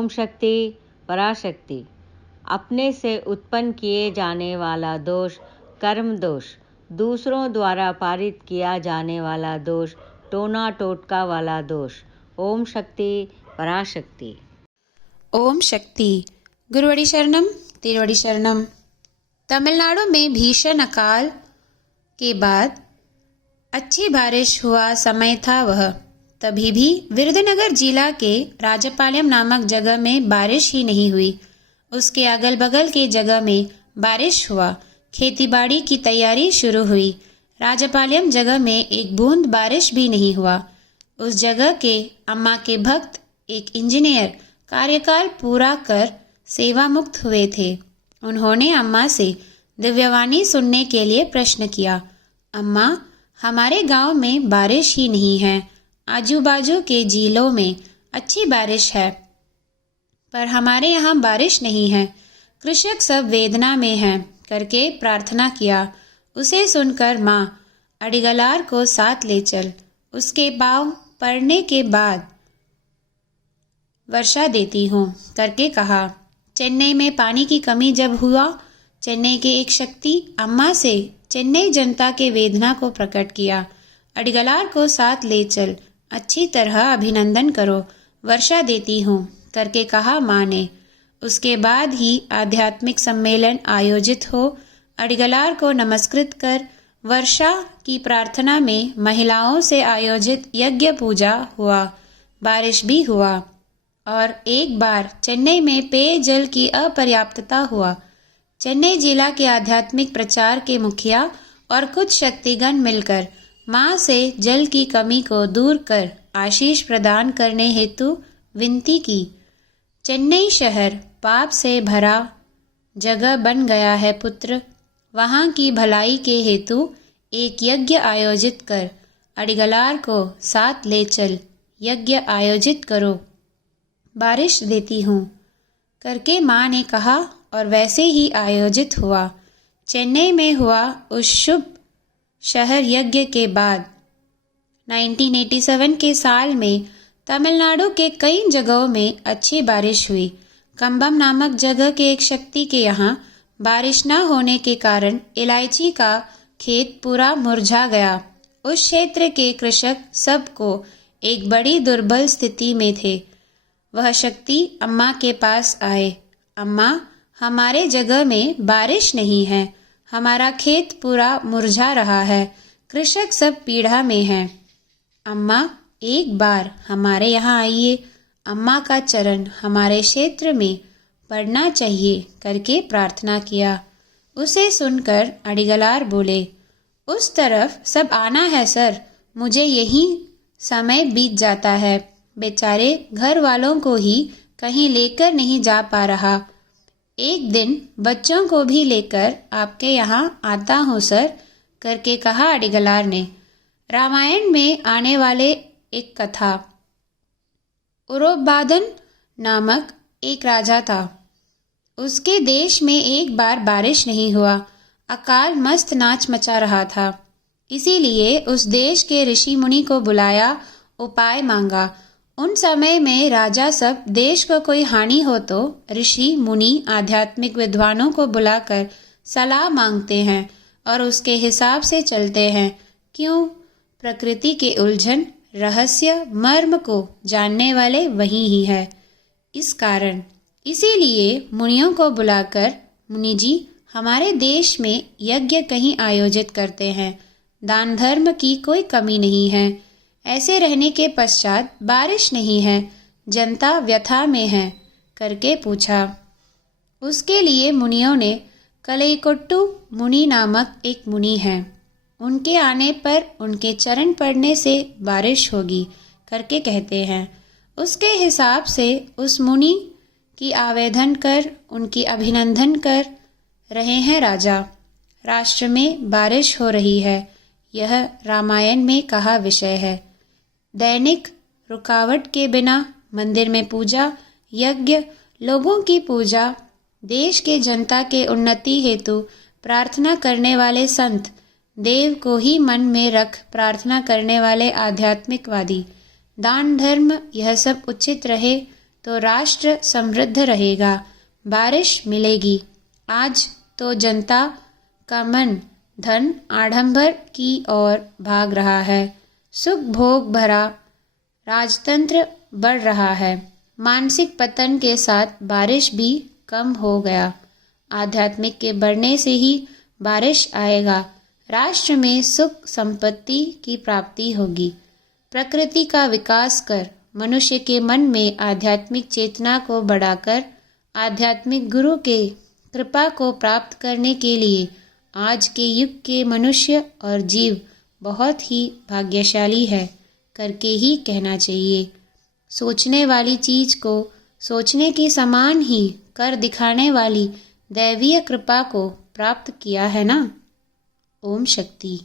ओम शक्ति पराशक्ति। अपने से उत्पन्न किए जाने वाला दोष कर्म दोष, दूसरों द्वारा पारित किया जाने वाला दोष टोना टोटका वाला दोष। ओम शक्ति पराशक्ति। ओम शक्ति। गुरुवड़ी शरणम, तिरुवड़ी शरणम। तमिलनाडु में भीषण अकाल के बाद अच्छी बारिश हुआ समय था वह। तभी भी विरुधनगर जिला के राजापालयम नामक जगह में बारिश ही नहीं हुई। उसके अगल बगल के जगह में बारिश हुआ। खेतीबाड़ी की तैयारी शुरू हुई। राजापालयम जगह में एक बूंद बारिश भी नहीं हुआ। उस जगह के अम्मा के भक्त एक इंजीनियर कार्यकाल पूरा कर सेवा मुक्त हुए थे। उन्होंने अम्मा से दिव्यवाणी सुनने के लिए प्रश्न किया, अम्मा, हमारे गांव में बारिश ही नहीं है। आजू बाजू के जिलों में अच्छी बारिश है, पर हमारे यहाँ बारिश नहीं है। कृषक सब वेदना में हैं करके प्रार्थना किया। उसे सुनकर माँ, अडिगलार को साथ ले चल, उसके पाँव पड़ने के बाद वर्षा देती हूँ करके कहा। चेन्नई में पानी की कमी जब हुआ, चेन्नई के एक शक्ति अम्मा से चेन्नई जनता के वेदना को प्रकट किया। अडिगलार को साथ ले चल, अच्छी तरह अभिनंदन करो, वर्षा देती हूँ करके कहा माँ ने। उसके बाद ही आध्यात्मिक सम्मेलन आयोजित हो। अडिगलार को नमस्कृत कर वर्षा की प्रार्थना में महिलाओं से आयोजित यज्ञ पूजा हुआ। बारिश भी हुआ और एक बार चेन्नई में पेयजल की अपर्याप्तता हुआ। चेन्नई जिला के आध्यात्मिक प्रचार के मुखिया और कुछ शक्तिगण मिलकर माँ से जल की कमी को दूर कर आशीष प्रदान करने हेतु विनती की। चेन्नई शहर पाप से भरा जगह बन गया है पुत्र। वहाँ की भलाई के हेतु एक यज्ञ आयोजित कर अडिगलार को साथ ले चल, यज्ञ आयोजित करो, बारिश देती हूँ करके माँ ने कहा और वैसे ही आयोजित हुआ। चेन्नई में हुआ उस शुभ शहर यज्ञ के बाद 1987 के साल में तमिलनाडु के कई जगहों में अच्छी बारिश हुई। कंबम नामक जगह के एक शक्ति के यहाँ बारिश न होने के कारण इलायची का खेत पूरा मुरझा गया। उस क्षेत्र के कृषक सबको एक बड़ी दुर्बल स्थिति में थे। वह शक्ति अम्मा के पास आए, अम्मा, हमारे जगह में बारिश नहीं है, हमारा खेत पूरा मुरझा रहा है, कृषक सब पीड़ा में हैं। अम्मा, एक बार हमारे यहाँ आइए, अम्मा का चरण हमारे क्षेत्र में पड़ना चाहिए करके प्रार्थना किया। उसे सुनकर अडिगलार बोले, उस तरफ सब आना है सर, मुझे यही समय बीत जाता है, बेचारे घर वालों को ही कहीं लेकर नहीं जा पा रहा। एक दिन बच्चों को भी लेकर आपके यहाँ आता हूँ सर करके कहा अडिगलार ने। रामायण में आने वाले एक कथा। उरोबादन नामक एक राजा था। उसके देश में एक बार बारिश नहीं हुआ। अकाल मस्त नाच मचा रहा था। इसीलिए उस देश के ऋषि मुनि को बुलाया, उपाय मांगा। उन समय में राजा सब देश को कोई हानि हो तो ऋषि मुनि आध्यात्मिक विद्वानों को बुलाकर सलाह मांगते हैं और उसके हिसाब से चलते हैं। क्यों? प्रकृति के उलझन, रहस्य, मर्म को जानने वाले वही ही है। इस कारण इसीलिए मुनियों को बुलाकर, मुनि जी, हमारे देश में यज्ञ कहीं आयोजित करते हैं, दान धर्म की कोई कमी नहीं है। ऐसे रहने के पश्चात बारिश नहीं है, जनता व्यथा में है करके पूछा। उसके लिए मुनियों ने कलईकोट्टू मुनि नामक एक मुनि हैं, उनके आने पर उनके चरण पड़ने से बारिश होगी करके कहते हैं। उसके हिसाब से उस मुनि की आवेदन कर उनकी अभिनंदन कर रहे हैं राजा। राष्ट्र में बारिश हो रही है, यह रामायण में कहा विषय है। दैनिक रुकावट के बिना मंदिर में पूजा, यज्ञ, लोगों की पूजा, देश के जनता के उन्नति हेतु प्रार्थना करने वाले संत, देव को ही मन में रख प्रार्थना करने वाले आध्यात्मिकवादी, दान धर्म, यह सब उचित रहे तो राष्ट्र समृद्ध रहेगा, बारिश मिलेगी। आज तो जनता का मन धन आडंबर की ओर भाग रहा है। सुख भोग भरा राजतंत्र बढ़ रहा है। मानसिक पतन के साथ बारिश भी कम हो गया। आध्यात्मिक के बढ़ने से ही बारिश आएगा। राष्ट्र में सुख संपत्ति की प्राप्ति होगी। प्रकृति का विकास कर मनुष्य के मन में आध्यात्मिक चेतना को बढ़ाकर आध्यात्मिक गुरु के कृपा को प्राप्त करने के लिए आज के युग के मनुष्य और जीव बहुत ही भाग्यशाली है करके ही कहना चाहिए। सोचने वाली चीज को सोचने के समान ही कर दिखाने वाली दैवीय कृपा को प्राप्त किया है ना। ओम शक्ति।